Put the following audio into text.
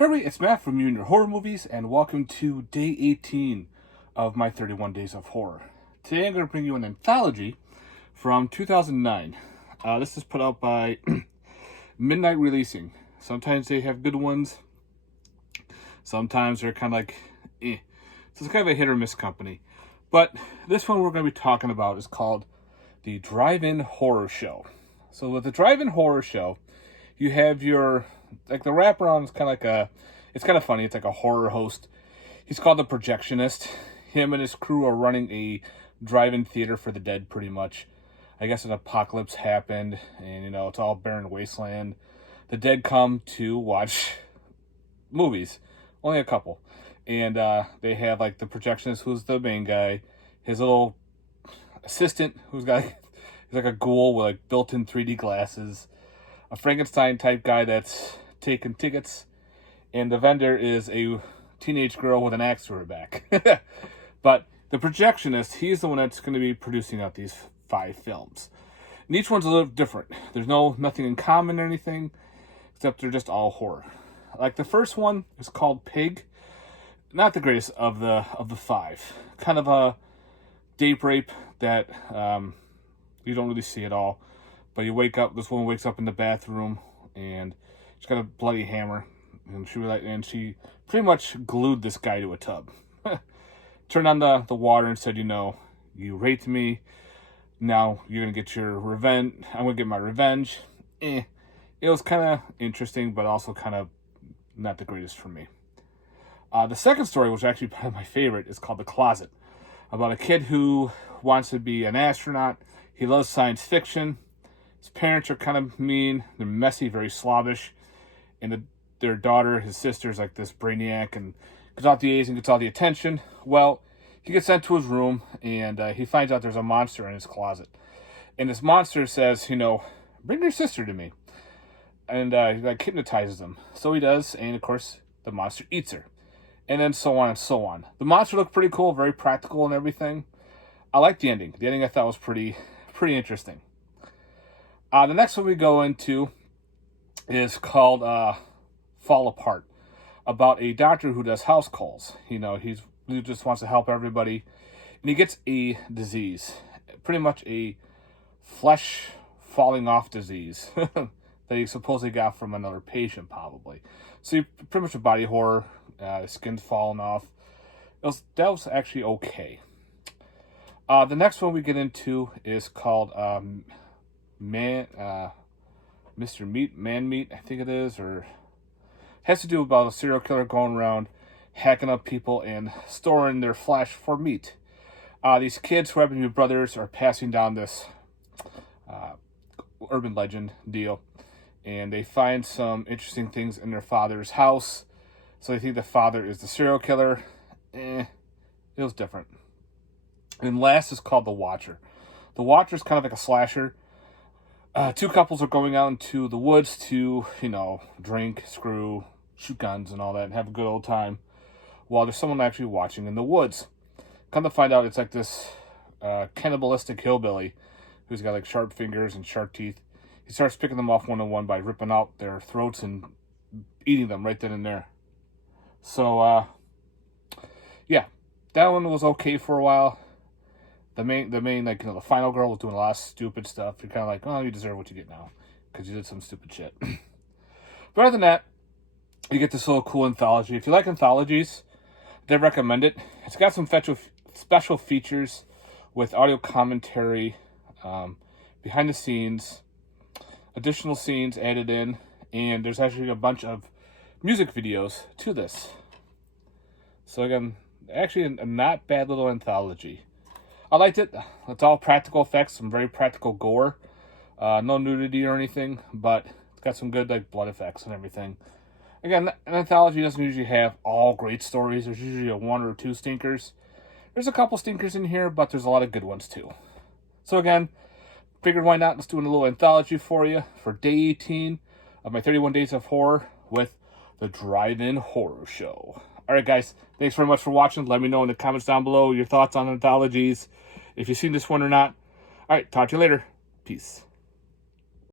Hurry, it's Matt from Your Horror Movies, and welcome to day 18 of my 31 Days of Horror. Today I'm going to bring you an anthology from 2009. This is put out by Midnight Releasing. Sometimes they have good ones. Sometimes they're kind of like, eh. So it's kind of a hit or miss company. But this one we're going to be talking about is called the Drive-In Horror Show. So with the Drive-In Horror Show, you have your, like the wraparound is kind of like it's kind of funny. It's like a horror host. He's called the Projectionist. Him and his crew are running a drive-in theater for the dead, pretty much. I guess an apocalypse happened, and it's all barren wasteland. The dead come to watch movies. Only a couple. And they have like the Projectionist, who's the main guy. His little assistant, he's like a ghoul with like built-in 3D glasses. A Frankenstein type guy that's taking tickets, and the vendor is a teenage girl with an axe to her back. But the Projectionist, he's the one that's going to be producing out these 5 films. And each one's a little different. There's nothing in common or anything, except they're just all horror. Like the first one is called Pig. Not the greatest of the 5. Kind of a date rape that you don't really see at all. But you wake up, this woman wakes up in the bathroom, and she's got a bloody hammer, and she pretty much glued this guy to a tub. Turned on the water and said, you raped me, now you're going to get your revenge, I'm going to get my revenge. It was kind of interesting, but also kind of not the greatest for me. The second story, which is actually probably my favorite, is called The Closet, about a kid who wants to be an astronaut. He loves science fiction. His parents are kind of mean. They're messy, very slobbish. And their daughter, his sister's like this brainiac and gets all the A's and gets all the attention. Well, he gets sent to his room, and he finds out there's a monster in his closet. And this monster says, bring your sister to me. And he like hypnotizes him. So he does, and of course, the monster eats her. And then so on and so on. The monster looked pretty cool, very practical and everything. I liked the ending. The ending I thought was pretty interesting. The next one we go into is called Fall Apart, about a doctor who does house calls. He just wants to help everybody, and he gets a disease, pretty much a flesh falling off disease that he supposedly got from another patient, probably. So pretty much a body horror, skin's falling off. That was actually okay. The next one we get into is called Mr. Meat, Man Meat, I think it is, or has to do about a serial killer going around hacking up people and storing their flesh for meat. These kids who happen to be brothers are passing down this urban legend deal, and they find some interesting things in their father's house, so they think the father is the serial killer. It was different. And last is called The Watcher. The Watcher is kind of like a slasher. 2 couples are going out into the woods to, drink, screw, shoot guns and all that, and have a good old time, while there's someone actually watching in the woods. Come to find out, it's like this cannibalistic hillbilly who's got like sharp fingers and sharp teeth. He starts picking them off one on one by ripping out their throats and eating them right then and there. So, yeah, that one was okay for a while. The main, the final girl was doing a lot of stupid stuff. You're kind of like, oh, you deserve what you get now, because you did some stupid shit. But other than that, you get this little cool anthology. If you like anthologies, they recommend it. It's got some special features with audio commentary, behind the scenes, additional scenes added in, and there's actually a bunch of music videos to this. So again, actually a not bad little anthology. I liked it. It's all practical effects, some very practical gore. No nudity or anything, but it's got some good blood effects and everything. Again, an anthology doesn't usually have all great stories. There's usually a 1 or 2 stinkers. There's a couple stinkers in here, but there's a lot of good ones too. So again, figured why not? Let's do a little anthology for you for day 18 of my 31 Days of Horror with the Drive-In Horror Show. Alright guys, thanks very much for watching. Let me know in the comments down below your thoughts on anthologies, if you've seen this one or not. Alright, talk to you later. Peace.